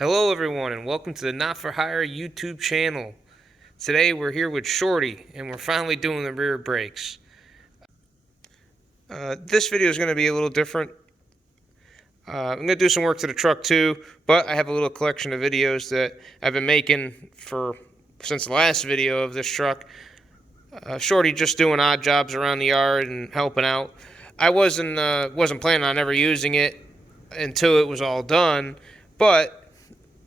Hello everyone and welcome to the Not For Hire YouTube channel. Today we're here with Shorty and we're finally doing the rear brakes. This video is going to be a little different. I'm going to do some work to the truck too, but I have a little collection of videos that I've been making since the last video of this truck. Shorty just doing odd jobs around the yard and helping out. I wasn't planning on ever using it until it was all done, but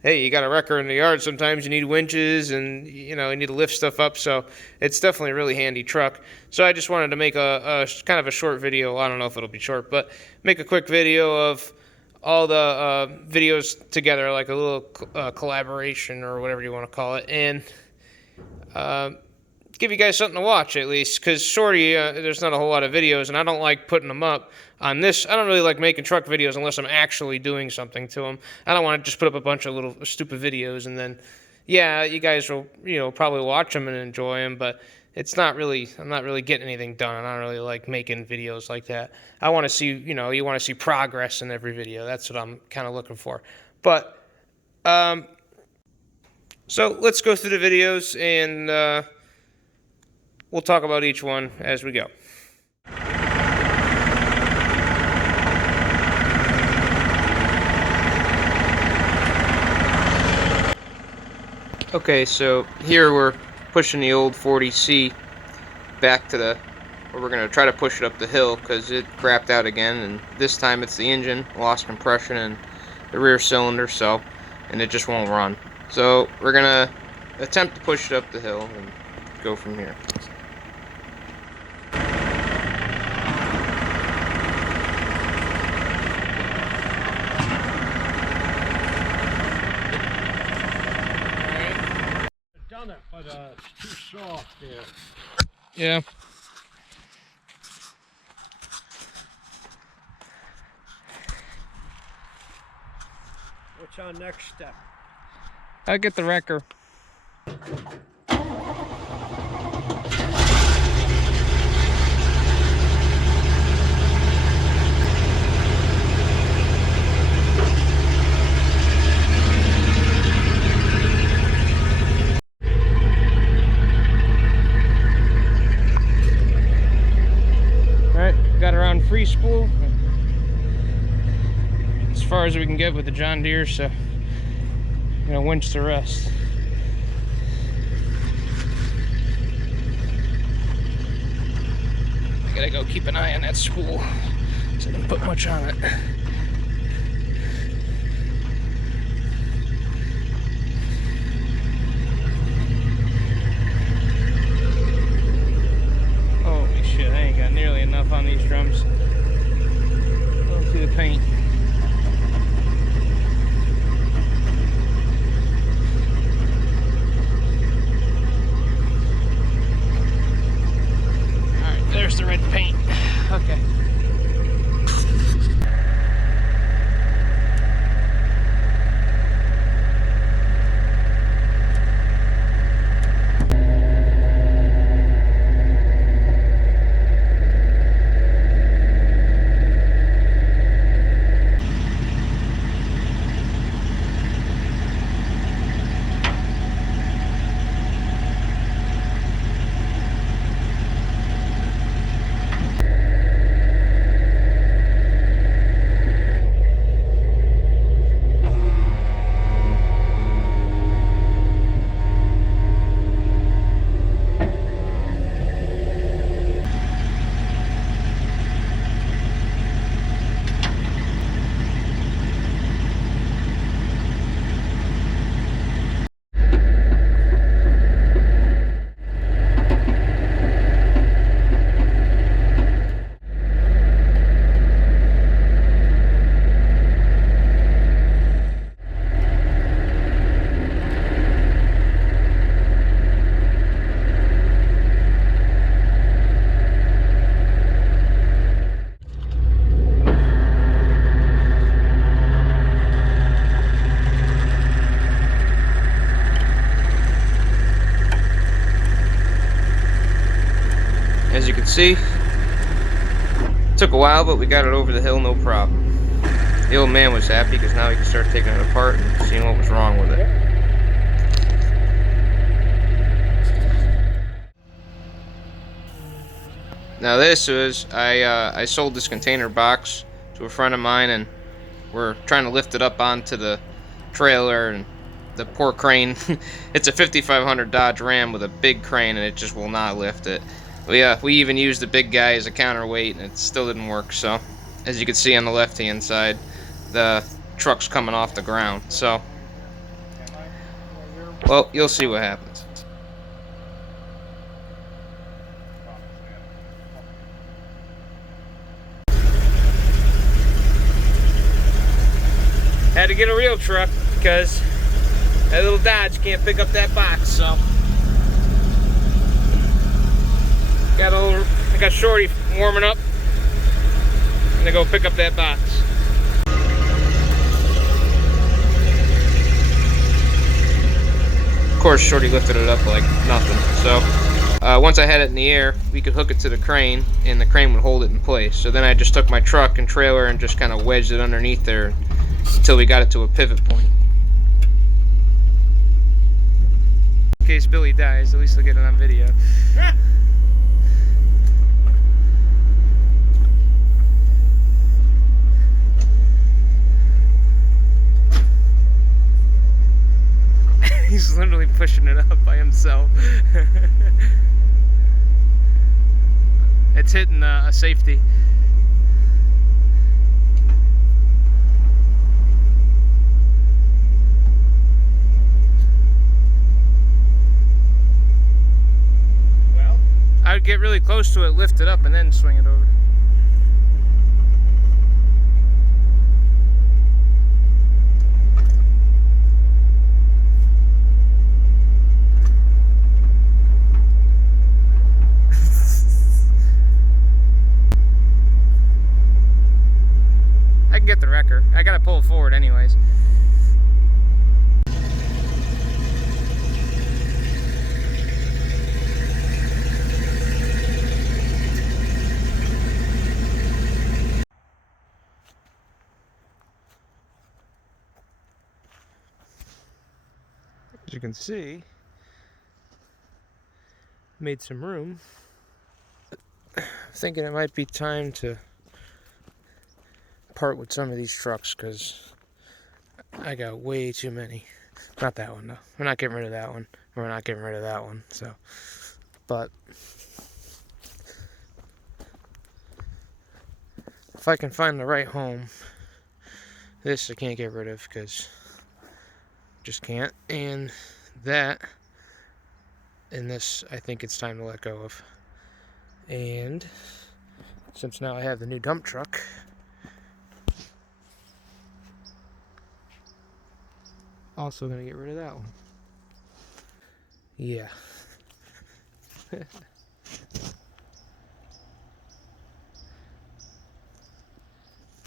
hey, you got a wrecker in the yard. Sometimes you need winches and, you need to lift stuff up. So it's definitely a really handy truck. So I just wanted to make a kind of a short video. I don't know if it'll be short, but make a quick video of all the videos together, like a little collaboration or whatever you want to call it. And give you guys something to watch at least, because Shorty, there's not a whole lot of videos, and I don't like putting them up on this. I don't really like making truck videos unless I'm actually doing something to them. I don't want to just put up a bunch of little stupid videos and then, yeah, you guys will, probably watch them and enjoy them, but I'm not really getting anything done. I don't really like making videos like that. I want to see, you want to see progress in every video. That's what I'm kind of looking for. But, so let's go through the videos and, we'll talk about each one as we go. Okay, so here we're pushing the old 40C back to where we're going to try to push it up the hill because it crapped out again, and this time it's the engine, lost compression and the rear cylinder, and it just won't run. So we're going to attempt to push it up the hill and go from here. Done it, but it's too soft there. Yeah. What's our next step? I'll get the wrecker. Got her on free spool as far as we can get with the John Deere, so winch the rest. I gotta go keep an eye on that spool so I didn't put much on it. Holy shit, I ain't got nearly enough on these drums. Go through the paint. Alright, there's the red paint. Okay. As you can see, took a while, but we got it over the hill, no problem. The old man was happy because now he could start taking it apart and seeing what was wrong with it. Now this was, I sold this container box to a friend of mine, and we're trying to lift it up onto the trailer, and the poor crane, it's a 5500 Dodge Ram with a big crane, and it just will not lift it. We even used the big guy as a counterweight, and it still didn't work. So as you can see on the left hand side, the truck's coming off the ground. So, well, you'll see what happens. Had to get a real truck because that little Dodge can't pick up that box. So I got Shorty warming up, and I go pick up that box. Of course, Shorty lifted it up like nothing. So once I had it in the air, we could hook it to the crane, and the crane would hold it in place. So then I just took my truck and trailer and just kind of wedged it underneath there until we got it to a pivot point. In case Billy dies, at least he'll get it on video. He's literally pushing it up by himself. It's hitting a safety. Well, I would get really close to it, lift it up, and then swing it over. I can get the wrecker. I gotta pull it forward anyways. As you can see, made some room. Thinking it might be time to part with some of these trucks because I got way too many. Not that one though. We're not getting rid of that one. We're not getting rid of that one. So, but if I can find the right home, this I can't get rid of because just can't. And that, and this I think it's time to let go of. And since now I have the new dump truck, also gonna get rid of that one. Yeah.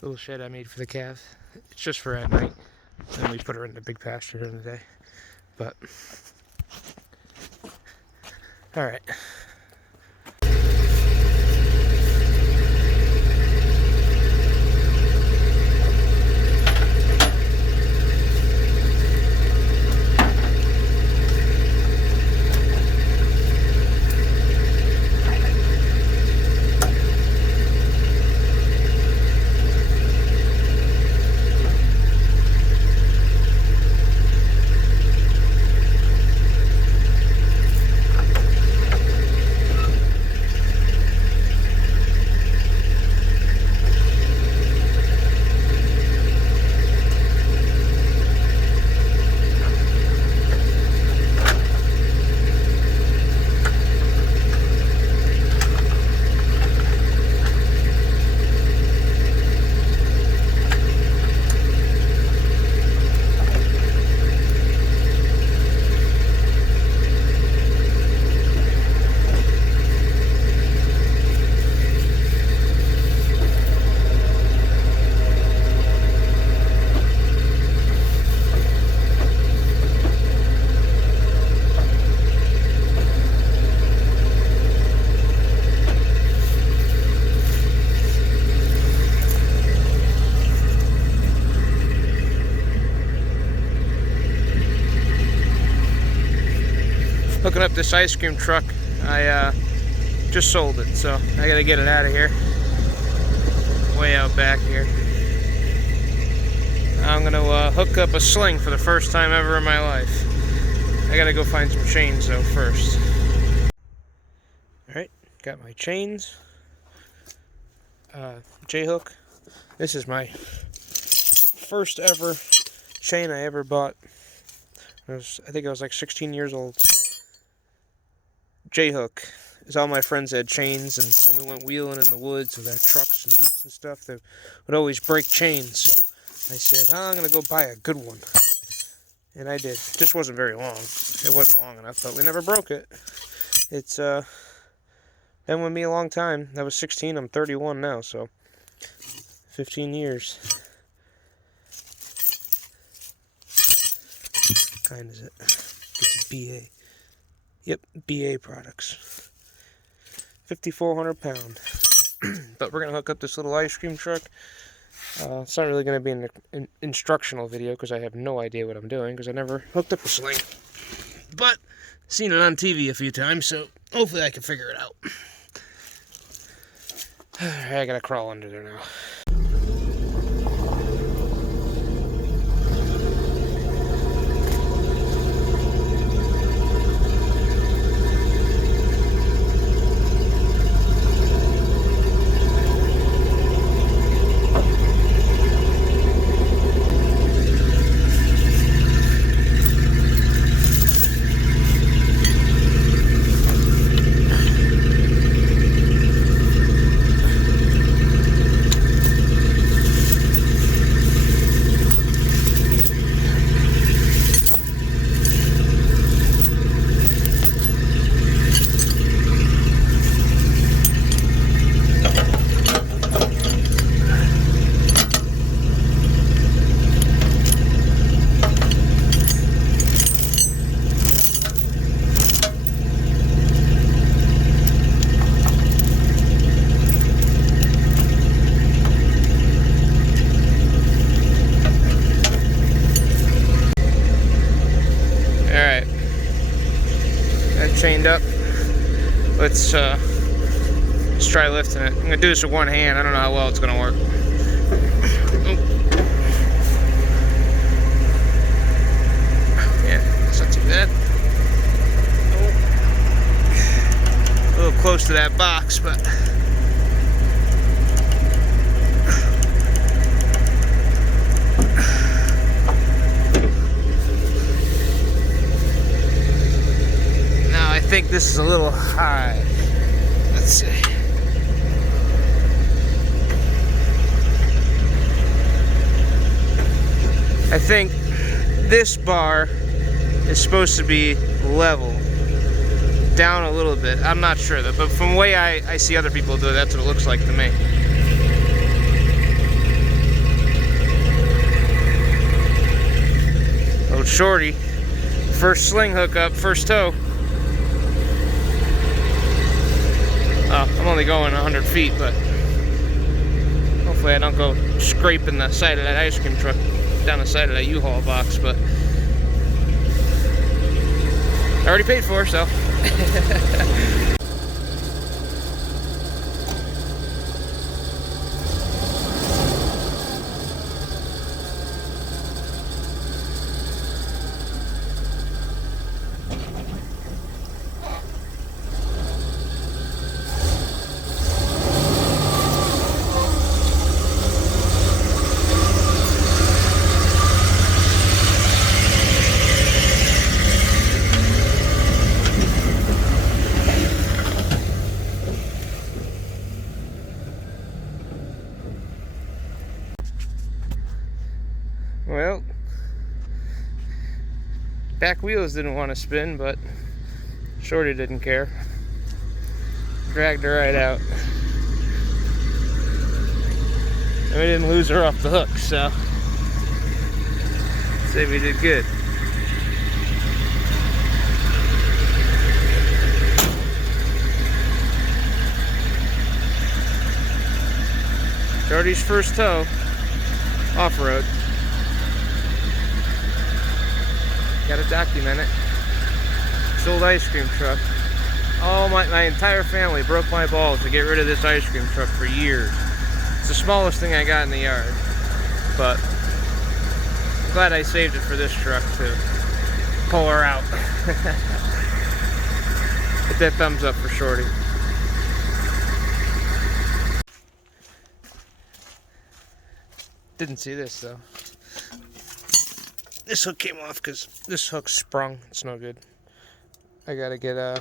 Little shed I made for the calf. It's just for at night. And we put her in the big pasture during the day. But alright. hooking up this ice cream truck. I just sold it, so I gotta get it out of here. Way out back here. I'm gonna hook up a sling for the first time ever in my life. I gotta go find some chains though first. Alright, got my chains. J-hook. This is my first ever chain I ever bought. I think I was like 16 years old. J-hook. As all my friends had chains, and when we went wheeling in the woods with their trucks and jeeps and stuff, they would always break chains. So I said, I'm going to go buy a good one. And I did. It just wasn't very long. It wasn't long enough, but we never broke it. It's been with me a long time. I was 16, I'm 31 now, so 15 years. What kind is it? It's a BA. Yep, BA products. 5,400 pound. But we're going to hook up this little ice cream truck. It's not really going to be an instructional video because I have no idea what I'm doing because I never hooked up a sling. But seen it on TV a few times, so hopefully I can figure it out. I gotta crawl under there now. Chained up. Let's try lifting it. I'm gonna do this with one hand. I don't know how well it's gonna work. Yeah, it's not too bad. A little close to that box, but I think this is a little high. Let's see. I think this bar is supposed to be level. Down a little bit. I'm not sure though, but from the way I see other people do it, that's what it looks like to me. Old Shorty. First sling hookup, first tow. I'm only going 100 feet, but hopefully I don't go scraping the side of that ice cream truck down the side of that U-Haul box, but I already paid for it, so. Well, back wheels didn't want to spin, but Shorty didn't care. Dragged her right out. And we didn't lose her off the hook, so I'd say we did good. Shorty's first tow, off-road. Gotta document it. old ice cream truck. My entire family broke my balls to get rid of this ice cream truck for years. It's the smallest thing I got in the yard, but I'm glad I saved it for this truck to pull her out. Hit that thumbs up for Shorty. Didn't see this though. This hook came off because this hook sprung. It's no good. I gotta get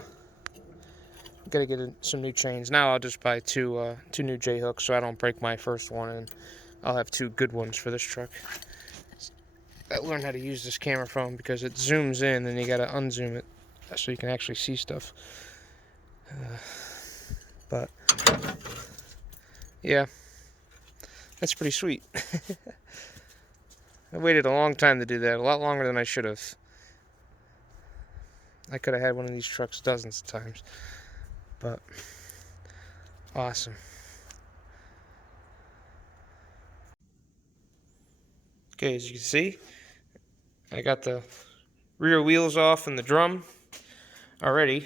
some new chains. Now I'll just buy two new J hooks so I don't break my first one, and I'll have two good ones for this truck. I learned how to use this camera phone because it zooms in and you gotta unzoom it so you can actually see stuff. But yeah, that's pretty sweet. I waited a long time to do that, a lot longer than I should have. I could have had one of these trucks dozens of times, but awesome. Okay, as you can see, I got the rear wheels off and the drum already.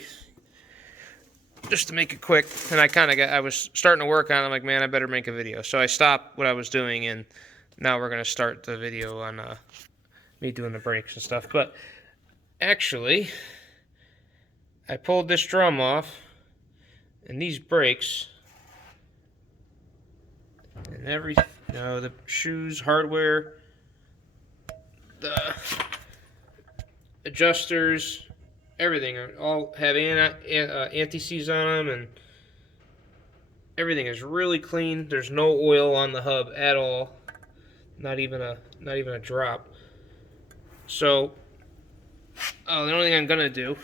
Just to make it quick, and I was starting to work on it. I'm like, man, I better make a video. So I stopped what I was doing, and now we're gonna start the video on me doing the brakes and stuff. But actually, I pulled this drum off, and these brakes, and the shoes, hardware, the adjusters, everything all have anti-seize on them, and everything is really clean. There's no oil on the hub at all, not even a drop. So the only thing I'm gonna do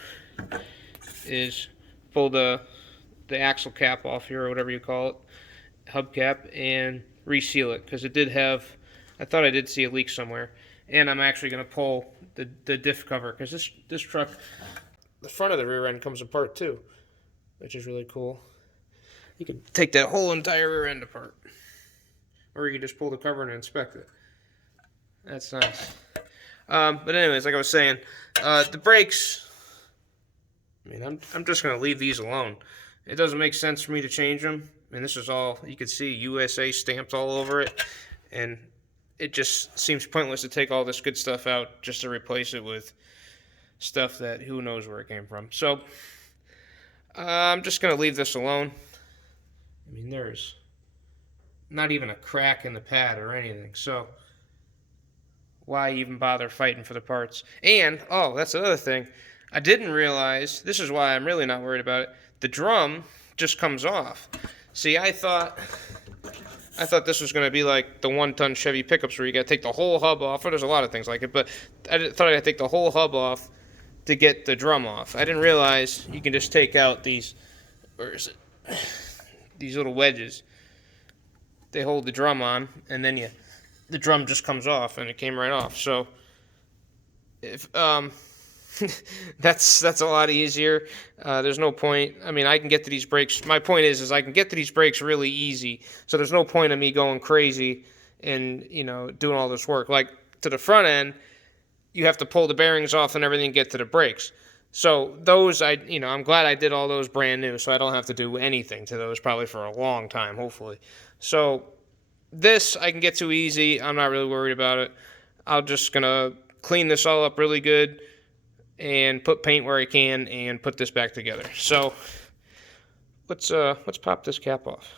is pull the axle cap off here, or whatever you call it, hub cap, and reseal it, because I thought I did see a leak somewhere. And I'm actually gonna pull the diff cover, because this truck, the front of the rear end comes apart too, which is really cool. You can take that whole entire rear end apart, or you can just pull the cover and inspect it. That's nice. But anyways, like I was saying, the brakes, I mean, I'm just gonna leave these alone. It doesn't make sense for me to change them. And this is all, you can see USA stamped all over it, and it just seems pointless to take all this good stuff out just to replace it with stuff that who knows where it came from. So I'm just gonna leave this alone. I mean, there's not even a crack in the pad or anything, so why even bother fighting for the parts? And oh, that's another thing, I didn't realize, this is why I'm really not worried about it, the drum just comes off. See, I thought this was going to be like the 1-ton Chevy pickups where you got to take the whole hub off. Or there's a lot of things like it, but I thought I had to take the whole hub off to get the drum off. I didn't realize you can just take out these, where is it? These little wedges. They hold the drum on, and then the drum just comes off, and it came right off. So if that's a lot easier. There's no point. I mean, I can get to these brakes. My point is I can get to these brakes really easy. So there's no point of me going crazy and, doing all this work. Like to the front end, you have to pull the bearings off and everything, get to the brakes. So those, I'm glad I did all those brand new, so I don't have to do anything to those probably for a long time, hopefully. So this I can get to easy. I'm not really worried about it. I'm just gonna clean this all up really good and put paint where I can and put this back together. So let's pop this cap off.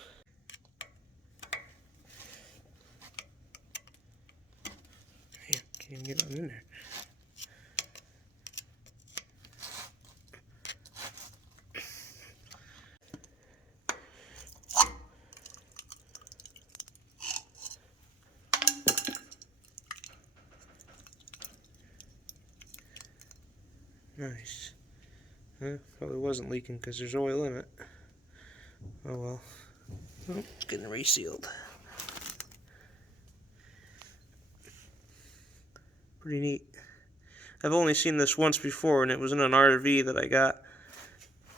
Man, can't even get on in there. Nice. Probably wasn't leaking because there's oil in it. Oh well. Oh, it's getting resealed. Pretty neat. I've only seen this once before, and it was in an RV that I got.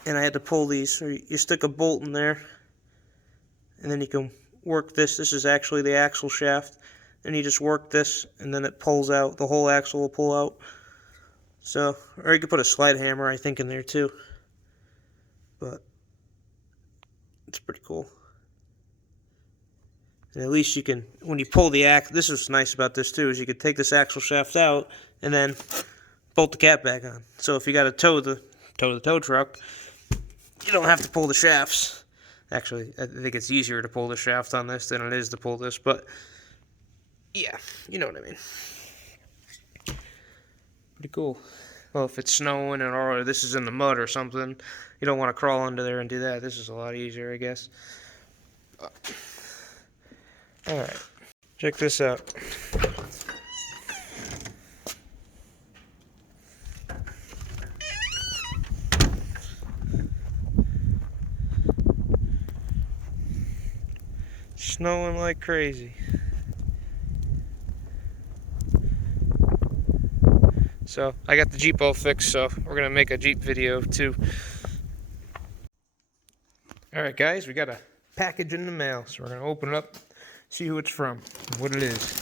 And I had to pull these. So you stick a bolt in there, and then you can work this. This is actually the axle shaft. And you just work this, and then it pulls out. The whole axle will pull out. So, or you could put a slide hammer, I think, in there too. But it's pretty cool. And at least you can, when you pull the axle, this is nice about this too, is you can take this axle shaft out and then bolt the cap back on. So if you got to tow the tow truck, you don't have to pull the shafts. Actually, I think it's easier to pull the shaft on this than it is to pull this, but yeah, you know what I mean. Pretty cool. Well, if it's snowing or this is in the mud or something, you don't want to crawl under there and do that. This is a lot easier, I guess. Alright, check this out. Snowing like crazy. So, I got the Jeep all fixed, so we're going to make a Jeep video too. Alright guys, we got a package in the mail, so we're going to open it up, see who it's from, and what it is.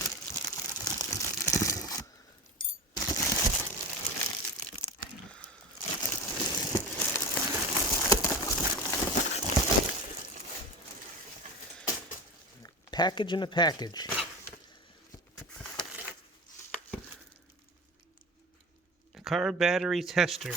Package in a package. Car battery tester.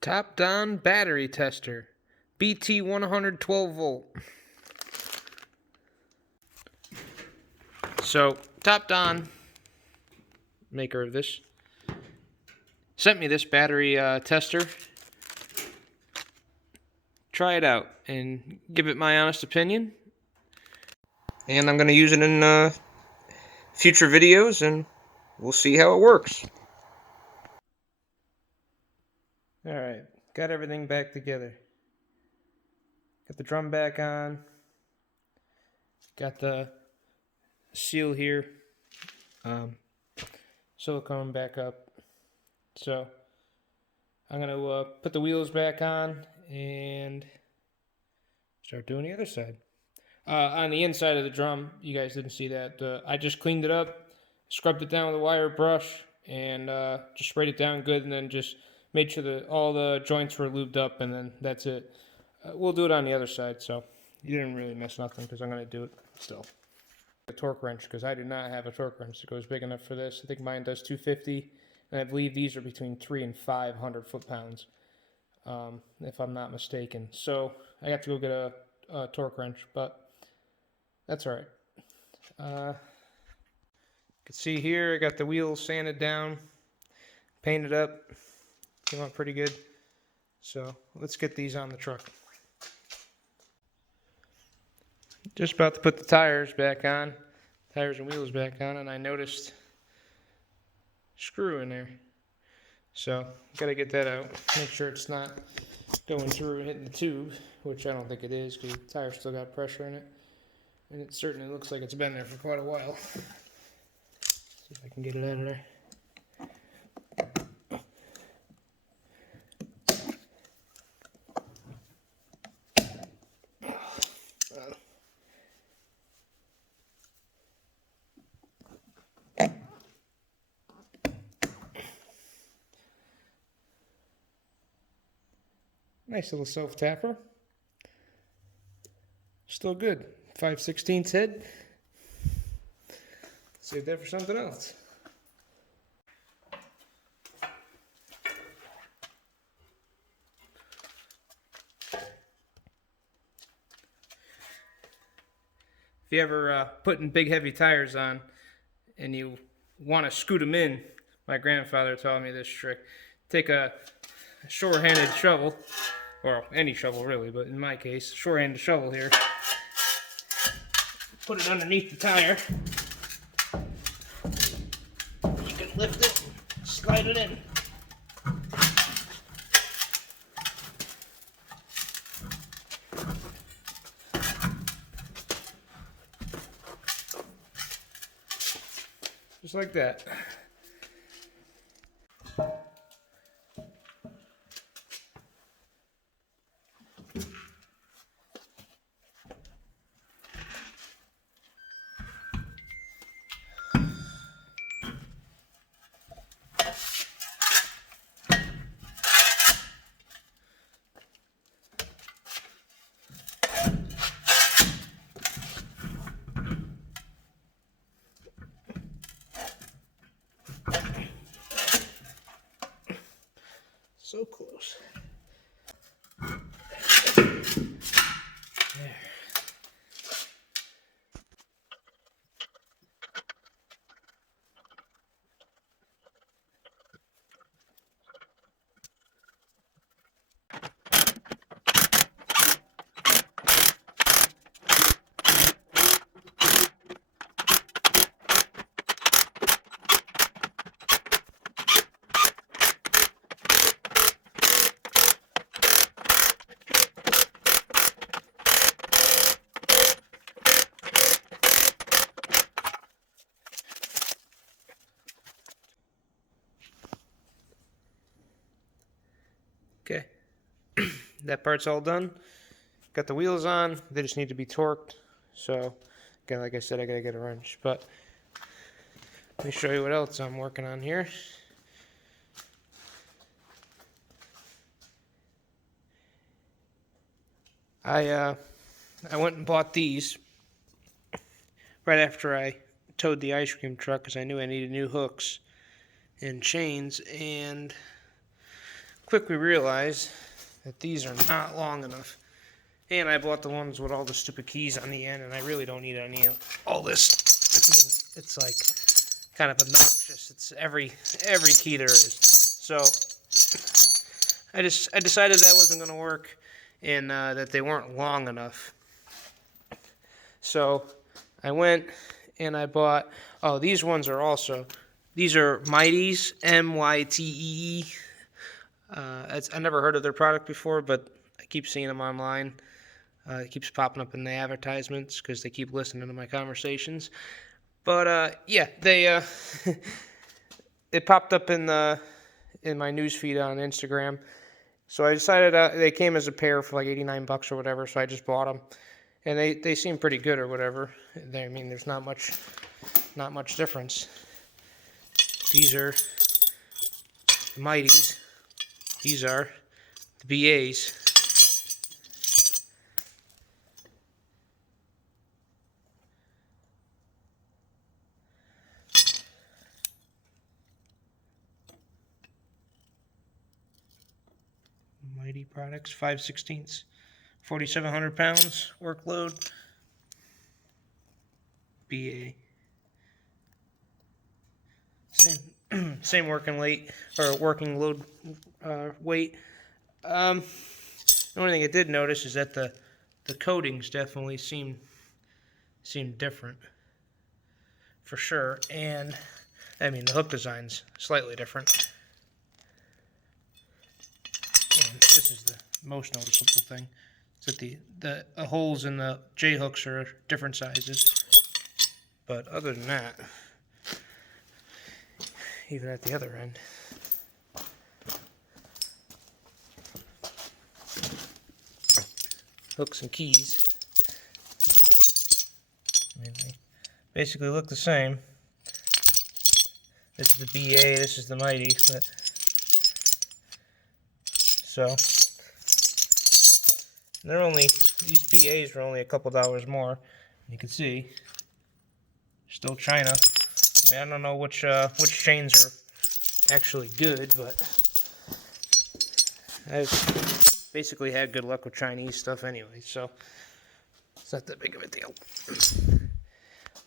Top down battery tester. BT 112 volt. So, Top Don, maker of this, sent me this battery tester. Try it out and give it my honest opinion. And I'm going to use it in future videos, and we'll see how it works. Alright, got everything back together. Got the drum back on. Got the seal here. Silicone back up. So, I'm going to put the wheels back on and start doing the other side. On the inside of the drum, you guys didn't see that. I just cleaned it up, scrubbed it down with a wire brush, and just sprayed it down good, and then just made sure that all the joints were lubed up, and then that's it. We'll do it on the other side, so you didn't really miss nothing because I'm going to do it still. A torque wrench, because I do not have a torque wrench that goes big enough for this. I think mine does 250, and I believe these are between 300 and 500 foot-pounds, if I'm not mistaken. So I have to go get a torque wrench, but that's all right. You can see here I got the wheels sanded down, painted up. Came out pretty good. So let's get these on the truck. Just about to put the tires back on, tires and wheels back on, and I noticed a screw in there. So gotta get that out. Make sure it's not going through and hitting the tube, which I don't think it is because the tire still got pressure in it. And it certainly looks like it's been there for quite a while. See if I can get it out of there. Nice little self-tapper. Still good. 5/16 head. Save that for something else. If you ever putting big heavy tires on and you want to scoot them in, my grandfather taught me this trick. Take a short-handed shovel, or any shovel really, but in my case, short-handed shovel here. Put it underneath the tire. You can lift it, slide it in. Just like that. So close. There. Okay, that part's all done. Got the wheels on, they just need to be torqued. So, again, like I said, I gotta get a wrench. But let me show you what else I'm working on here. I went and bought these right after I towed the ice cream truck because I knew I needed new hooks and chains, and quickly realized that these are not long enough. And I bought the ones with all the stupid keys on the end, and I really don't need any of all this. I mean, it's like kind of obnoxious. It's every key there is. So I decided that wasn't going to work, and that they weren't long enough. So I went and I bought. Oh, these ones are also. These are Mighties, M-Y-T-E-E. I never heard of their product before, but I keep seeing them online. It keeps popping up in the advertisements because they keep listening to my conversations. But yeah, they it popped up in my newsfeed on Instagram. So I decided they came as a pair for like $89 or whatever. So I just bought them, and they seem pretty good or whatever. I mean, there's not much difference. These are the Mighties. These are the BAs. Mighty products, 5/16, 4,700 pounds workload. BA. Same working load weight. The only thing I did notice is that the coatings definitely seem different, for sure. And I mean, the hook design's slightly different. And this is the most noticeable thing. Is that the holes in the J hooks are different sizes. But other than that, even at the other end, hooks and keys, I mean, they basically look the same. This is the BA, this is the Mighty, but so these BAs were only a couple dollars more. You can see, still China. I mean, I don't know which chains are actually good, but I've basically had good luck with Chinese stuff anyway, so it's not that big of a deal.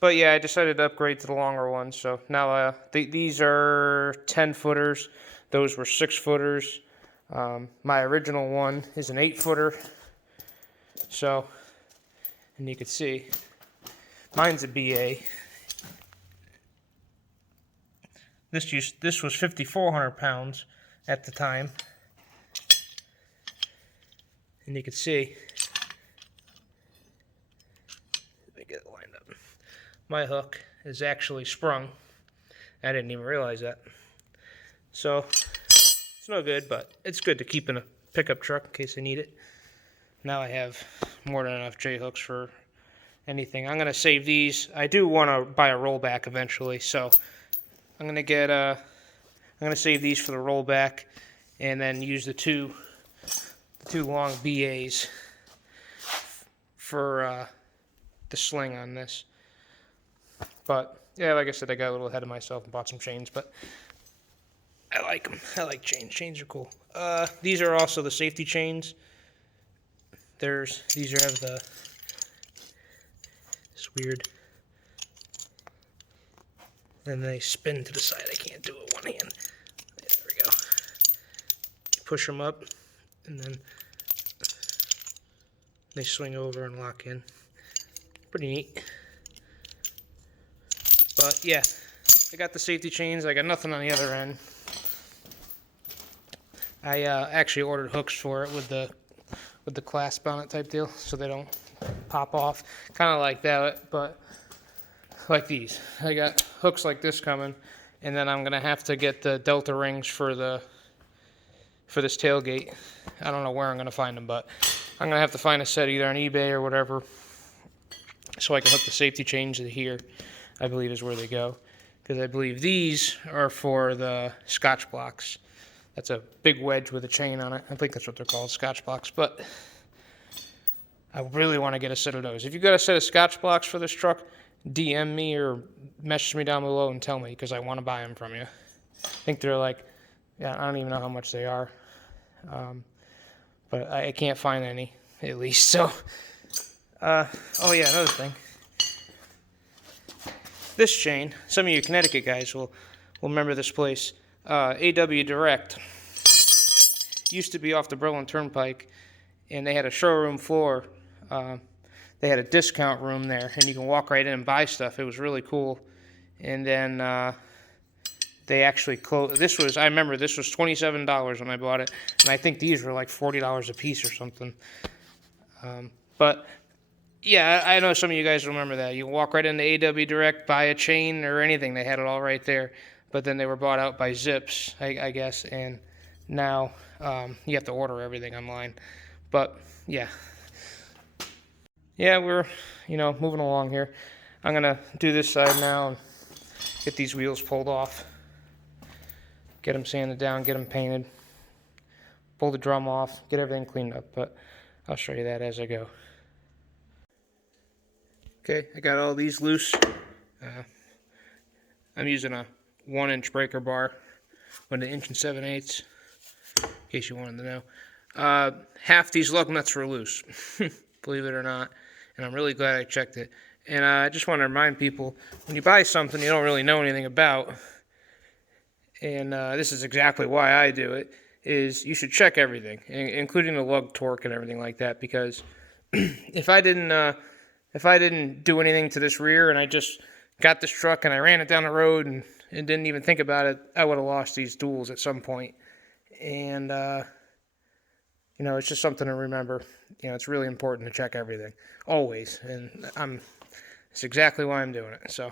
But yeah, I decided to upgrade to the longer ones. So now these are 10-footers. Those were 6-footers. My original one is an 8-footer. So, and you can see, mine's a BA. This was 5,400 pounds at the time. And you can see, let me get it lined up. My hook is actually sprung. I didn't even realize that. So it's no good, but it's good to keep in a pickup truck in case I need it. Now I have more than enough J-hooks for anything. I'm gonna save these. I do want to buy a rollback eventually, so I'm gonna save these for the rollback, and then use the two long BAs for the sling on this. But yeah, like I said, I got a little ahead of myself and bought some chains, but I like them. I like chains. Chains are cool. These are also the safety chains. These have it's weird. And they spin to the side. I can't do it with one hand. There we go. Push them up, and then they swing over and lock in. Pretty neat. But yeah, I got the safety chains. I got nothing on the other end. I actually ordered hooks for it with the clasp on it type deal, so they don't pop off. Kind of like that, but like these. I got hooks like this coming, and then I'm gonna have to get the Delta rings for this tailgate. I don't know where I'm gonna find them, but I'm gonna have to find a set either on eBay or whatever, so I can hook the safety chains to here. I believe is where they go, because I believe these are for the Scotch blocks. That's a big wedge with a chain on it. I think that's what they're called, Scotch blocks. But I really want to get a set of those. If you got a set of Scotch blocks for this truck, DM me or message me down below and tell me, because I want to buy them from you. I think they're like, yeah, I don't even know how much they are. But I can't find any, at least. So, oh yeah, another thing. This chain, some of you Connecticut guys will remember this place. AW Direct used to be off the Berlin Turnpike, and they had a showroom floor. They had a discount room there, and you can walk right in and buy stuff. It was really cool. And then they actually closed. I remember this was $27 when I bought it, and I think these were like $40 a piece or something. But yeah, I know some of you guys remember that. You can walk right into AW Direct, buy a chain or anything. They had it all right there. But then they were bought out by Zips, I guess, and now you have to order everything online. But yeah, we're moving along here. I'm gonna do this side now and get these wheels pulled off, get them sanded down, get them painted, pull the drum off, get everything cleaned up. But I'll show you that as I go. Okay, I got all these loose. I'm using a 1-inch breaker bar with an 1 7/8, in case you wanted to know. Half these lug nuts were loose, believe it or not, and I'm really glad I checked it. And I just want to remind people, when you buy something you don't really know anything about, and this is exactly why I do it, is you should check everything, including the lug torque and everything like that, because if I didn't do anything to this rear and I just got this truck and I ran it down the road and didn't even think about it, I would have lost these duals at some point. And, it's just something to remember. It's really important to check everything, always. And it's exactly why I'm doing it, so.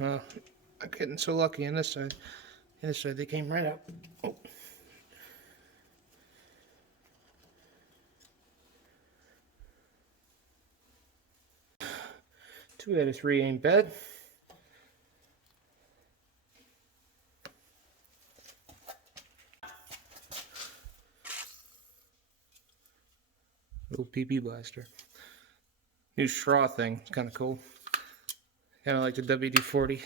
I'm getting so lucky on this side. On this side, they came right out. Oh. 2 out of 3 ain't bad. Little PP blaster. New straw thing, kind of cool. Kind of like the WD-40.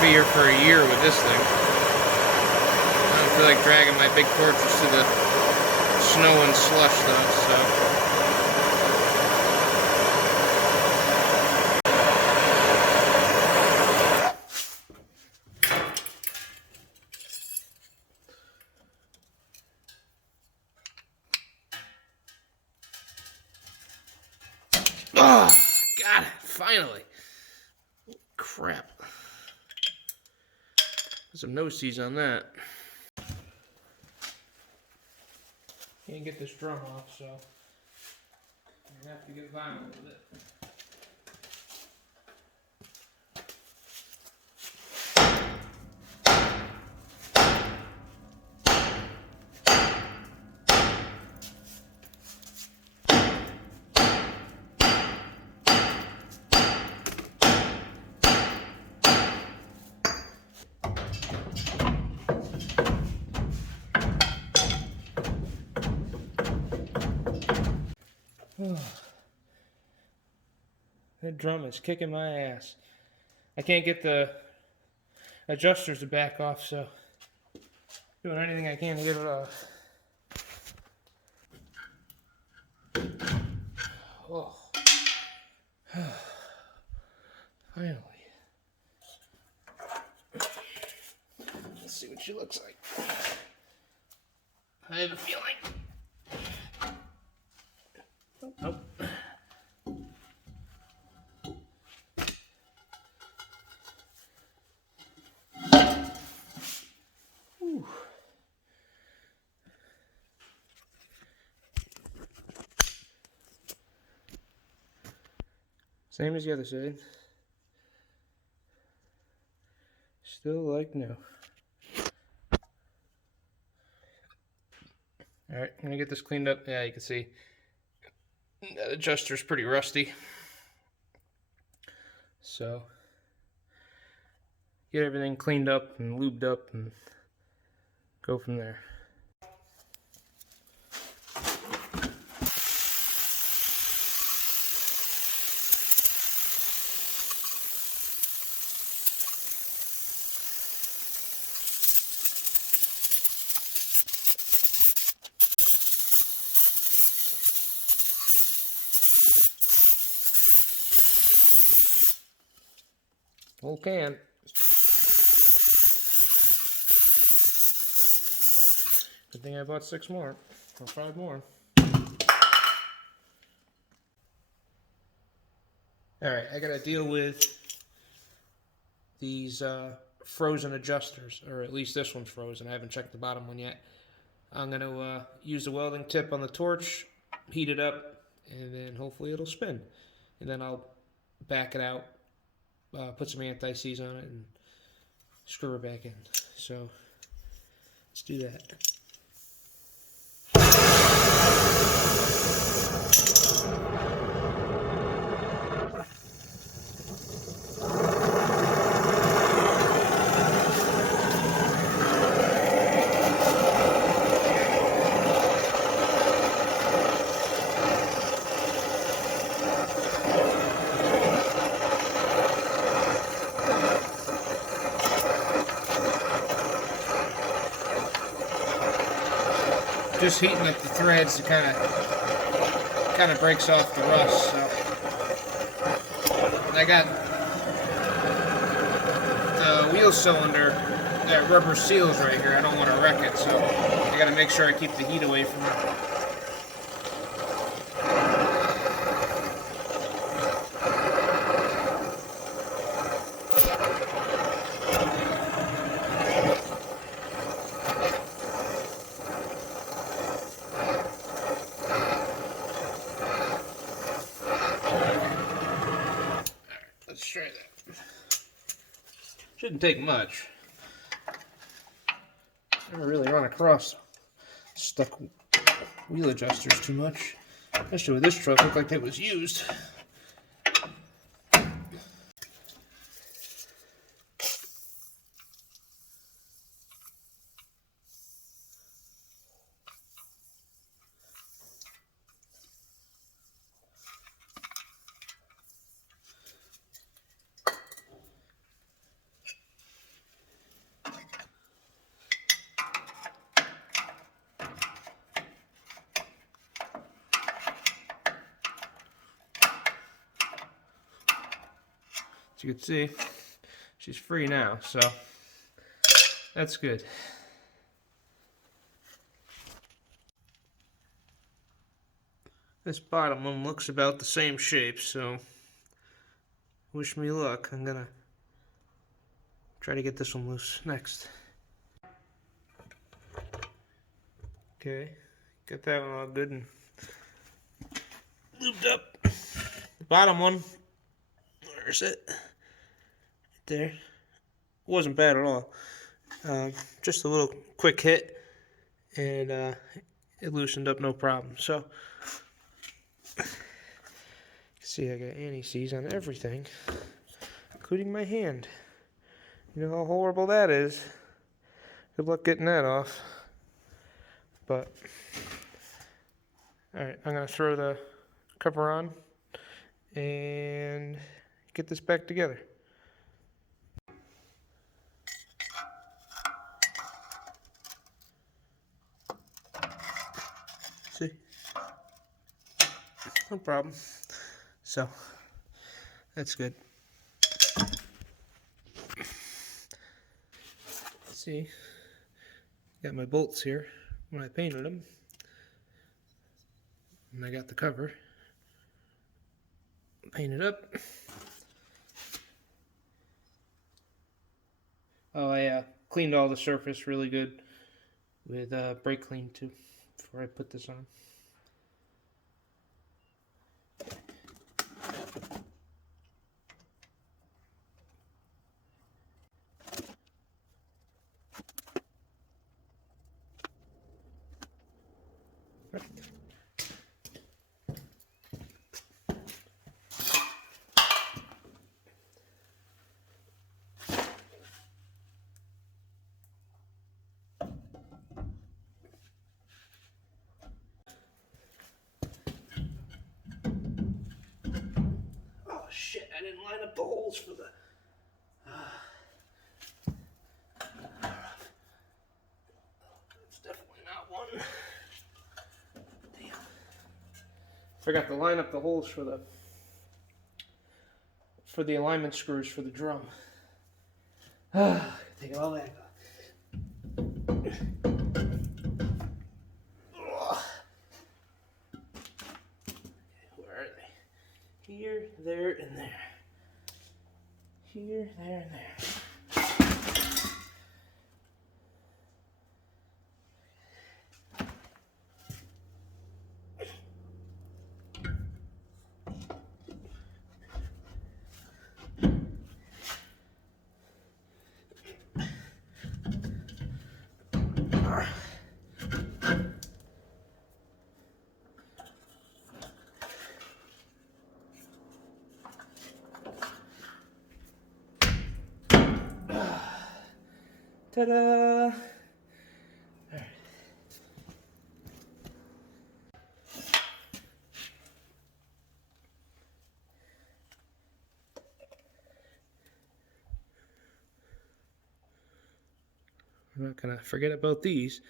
Be here for a year with this thing. I don't feel like dragging my big torches to the snow and slush though, so. Oh, got it, finally. Crap. Some no-sees on that. Can't get this drum off, so I'm gonna have to get violent with it. That drum is kicking my ass. I can't get the adjusters to back off, so doing anything I can to get it off. Oh. Finally. Let's see what she looks like. I have a feeling. Oh. Whew. Same as the other side. Still like new. Alright, I'm gonna get this cleaned up. Yeah, you can see that adjuster's pretty rusty. So, get everything cleaned up and lubed up and go from there. Whole can. Good thing I bought 6 more, or 5 more. Alright, I gotta deal with these frozen adjusters, or at least this one's frozen. I haven't checked the bottom one yet. I'm gonna use the welding tip on the torch, heat it up, and then hopefully it'll spin. And then I'll back it out, put some anti-seize on it, and screw it back in. So, let's do that. Just heating up the threads to kind of breaks off the rust. So I got the wheel cylinder that rubber seals right here. I don't want to wreck it, so I got to make sure I keep the heat away from it. Let's try that. Shouldn't take much. Never really run across stuck wheel adjusters too much. Especially with this truck, looked like it was used. As you can see, she's free now, so that's good. This bottom one looks about the same shape, so wish me luck. I'm gonna try to get this one loose next. Okay, got that one all good and lubed up. The bottom one, where's it? Right there. Wasn't bad at all. Just a little quick hit, and it loosened up no problem. So, see, I got anti-seize on everything, including my hand. You know how horrible that is. Good luck getting that off. But, alright, I'm going to throw the cover on and get this back together. See? No problem. So, that's good. See, got my bolts here when I painted them. And I got the cover painted up. Oh, I cleaned all the surface really good with brake clean too before I put this on. Oh shit, I didn't line up the holes for the... It's definitely not one. Damn. Forgot to line up the holes for the alignment screws for the drum. Take it all back. Where are they? Here, there, and there. Here, there, and there. Ta-da! Alright. I'm not gonna forget about these.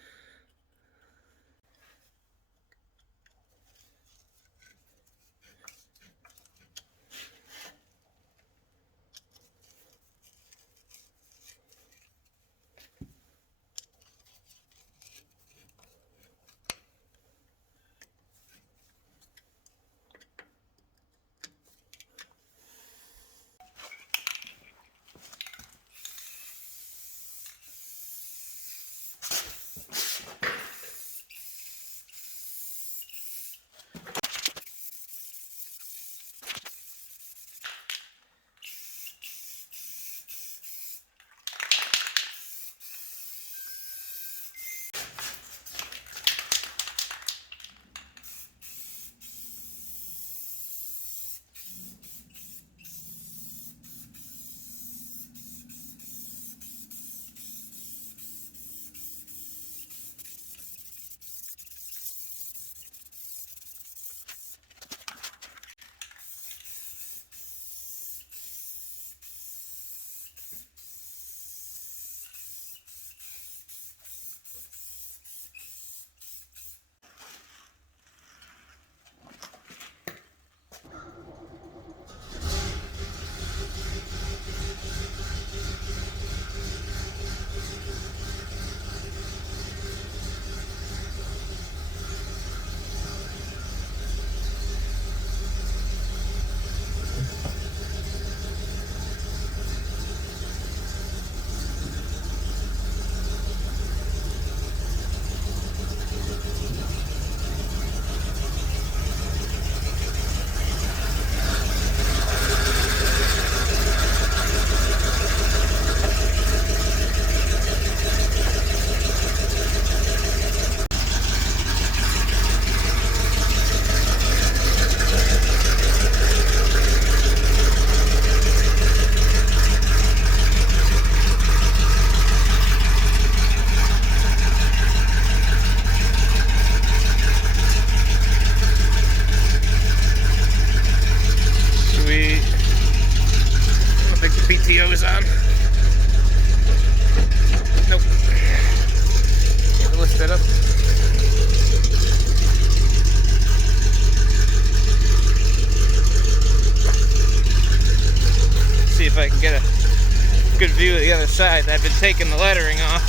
view of the other side. I've been taking the lettering off.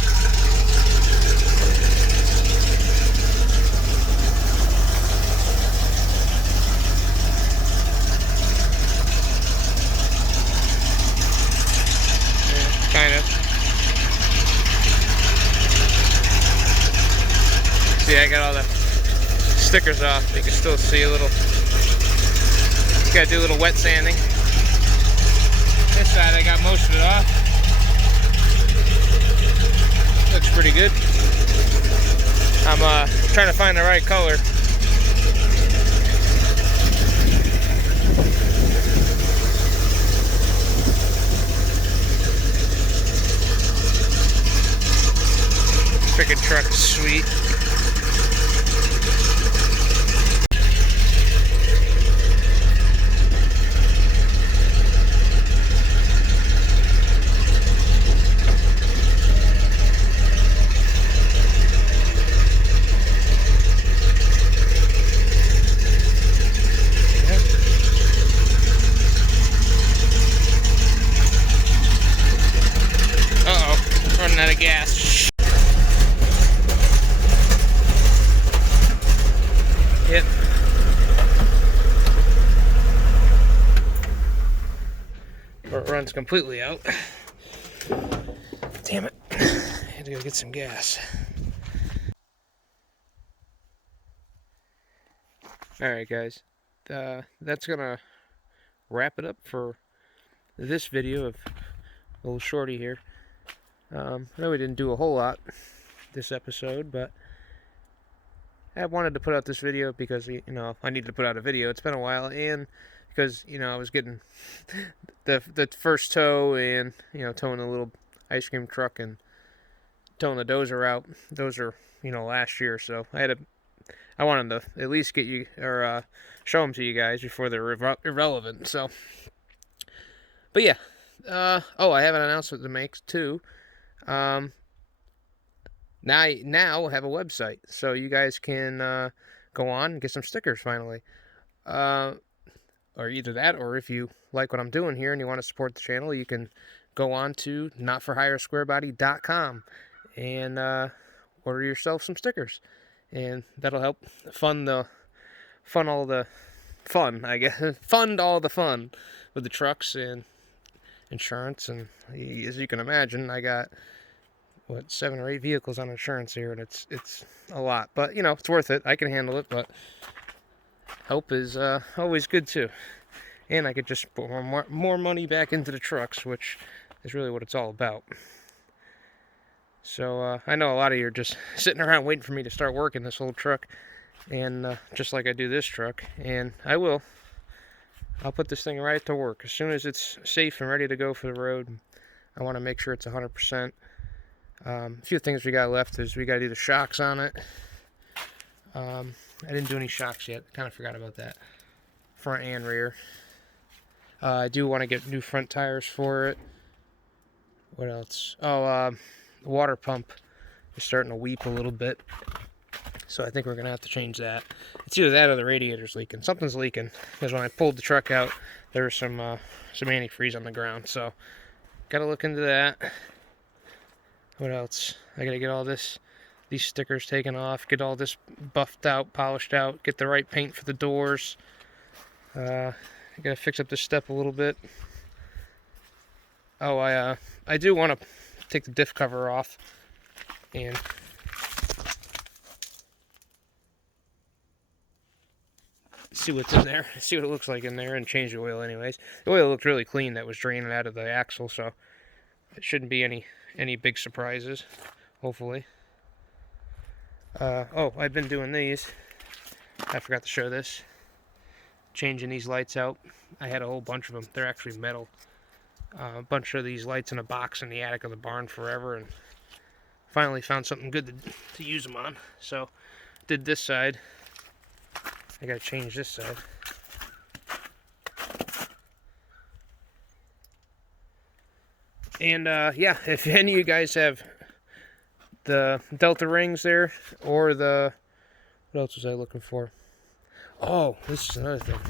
Kind of. See, I got all the stickers off. You can still see a little. Gotta do a little wet sanding. This side, I got most of it off. Looks pretty good. I'm trying to find the right color. Freaking truck is sweet. Uh-oh, running out of gas. Yep. Or it runs completely out. Damn it. I had to go get some gas. Alright guys, that's gonna wrap it up for this video of old Shorty here. I know we didn't do a whole lot this episode, but I wanted to put out this video because, you know, I needed to put out a video. It's been a while, and because, you know, I was getting the first tow and, you know, towing a little ice cream truck and towing the dozer out. Those are, you know, last year, so I wanted to at least get you, or show them to you guys before they're irrelevant, so. But yeah, oh, I have an announcement to make too. Now have a website, so you guys can go on and get some stickers finally. Or either that, or if you like what I'm doing here and you want to support the channel, you can go on to notforhiresquarebody.com and order yourself some stickers, and that'll help fund all the fun, I guess. Fund all the fun with the trucks and insurance, and as you can imagine, I got, what, 7 or 8 vehicles on insurance here, and it's a lot, but you know, it's worth it. I can handle it, but help is always good too, and I could just put more money back into the trucks, which is really what it's all about. So I know a lot of you are just sitting around waiting for me to start working this old truck, and just like I do this truck, and I'll put this thing right to work as soon as it's safe and ready to go for the road. I want to make sure it's 100%. A few things we got left is we got to do the shocks on it. I didn't do any shocks yet. Kind of forgot about that. Front and rear. I do want to get new front tires for it. What else? Oh, the water pump is starting to weep a little bit, so I think we're going to have to change that. It's either that or the radiator's leaking. Something's leaking, because when I pulled the truck out, there was some antifreeze on the ground, so got to look into that. What else? I got to get these stickers taken off, get all this buffed out, polished out, get the right paint for the doors. I got to fix up this step a little bit. Oh, I do want to take the diff cover off and see what's in there, see what it looks like in there, and change the oil anyways. The oil looked really clean that was draining out of the axle, so it shouldn't be any big surprises, hopefully. Oh, I've been doing these. I forgot to show this. Changing these lights out. I had a whole bunch of them. They're actually metal. A bunch of these lights in a box in the attic of the barn forever, and finally found something good to use them on. So, did this side. I gotta change this side. And yeah, if any of you guys have the Delta rings there, or the, what else was I looking for? Oh, this is another thing.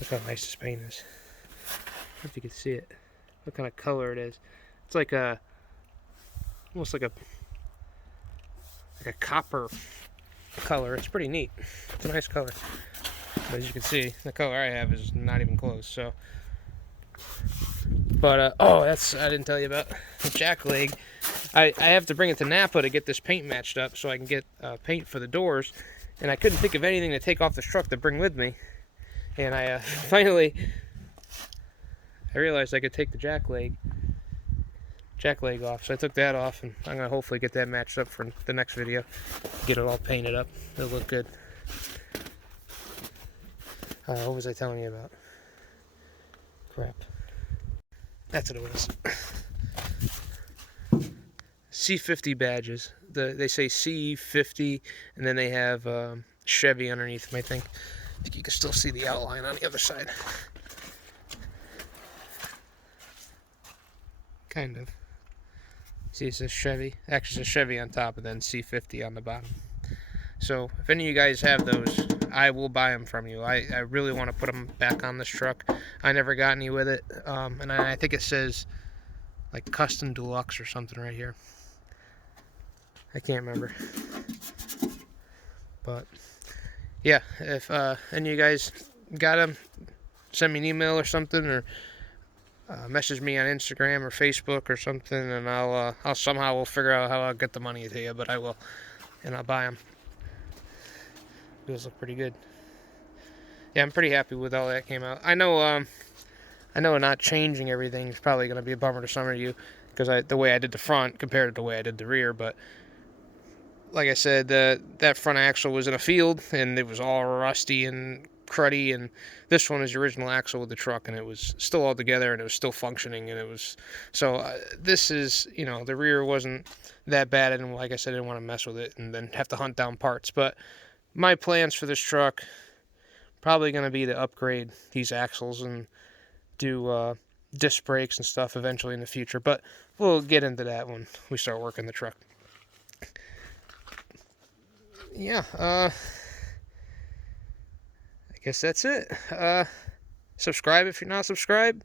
Look how nice this paint is. I don't know if you can see it. what kind of color it is. It's like a, almost like a copper color. It's pretty neat. It's a nice color. But as you can see, the color I have is not even close. So, but oh, I didn't tell you about the jack leg. I have to bring it to Napa to get this paint matched up so I can get paint for the doors, and I couldn't think of anything to take off this truck to bring with me. And I finally realized I could take the jack leg off, so I took that off, and I'm gonna hopefully get that matched up for the next video. Get it all painted up. It'll look good. What was I telling you about? Crap. That's what it was. C50 badges. They say C50, and then they have Chevy underneath them, I think. I think you can still see the outline on the other side. Kind of. See, it says Chevy. Actually, it says Chevy on top, and then C50 on the bottom. So, if any of you guys have those, I will buy them from you. I really want to put them back on this truck. I never got any with it. And I think it says, like, Custom Deluxe or something right here. I can't remember. But, yeah, if any of you guys got them, send me an email or something, or message me on Instagram or Facebook or something, and I'll somehow will figure out how I'll get the money to you, but I will, and I'll buy them. Those look pretty good. Yeah, I'm pretty happy with all that came out. I know not changing everything is probably going to be a bummer to some of you, because the way I did the front compared to the way I did the rear, but like I said, that front axle was in a field, and it was all rusty and cruddy, and this one is the original axle with the truck, and it was still all together, and it was still functioning, and it was, so this is, you know, the rear wasn't that bad, and like I said, I didn't want to mess with it and then have to hunt down parts. But my plans for this truck probably going to be to upgrade these axles and do disc brakes and stuff eventually in the future, but we'll get into that when we start working the truck. Yeah, I guess that's it. Subscribe if you're not subscribed.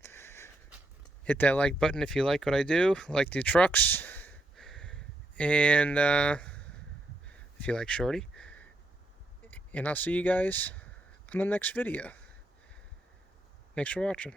Hit that like button if you like what I do, like the trucks, and if you like Shorty. And I'll see you guys on the next video. Thanks for watching.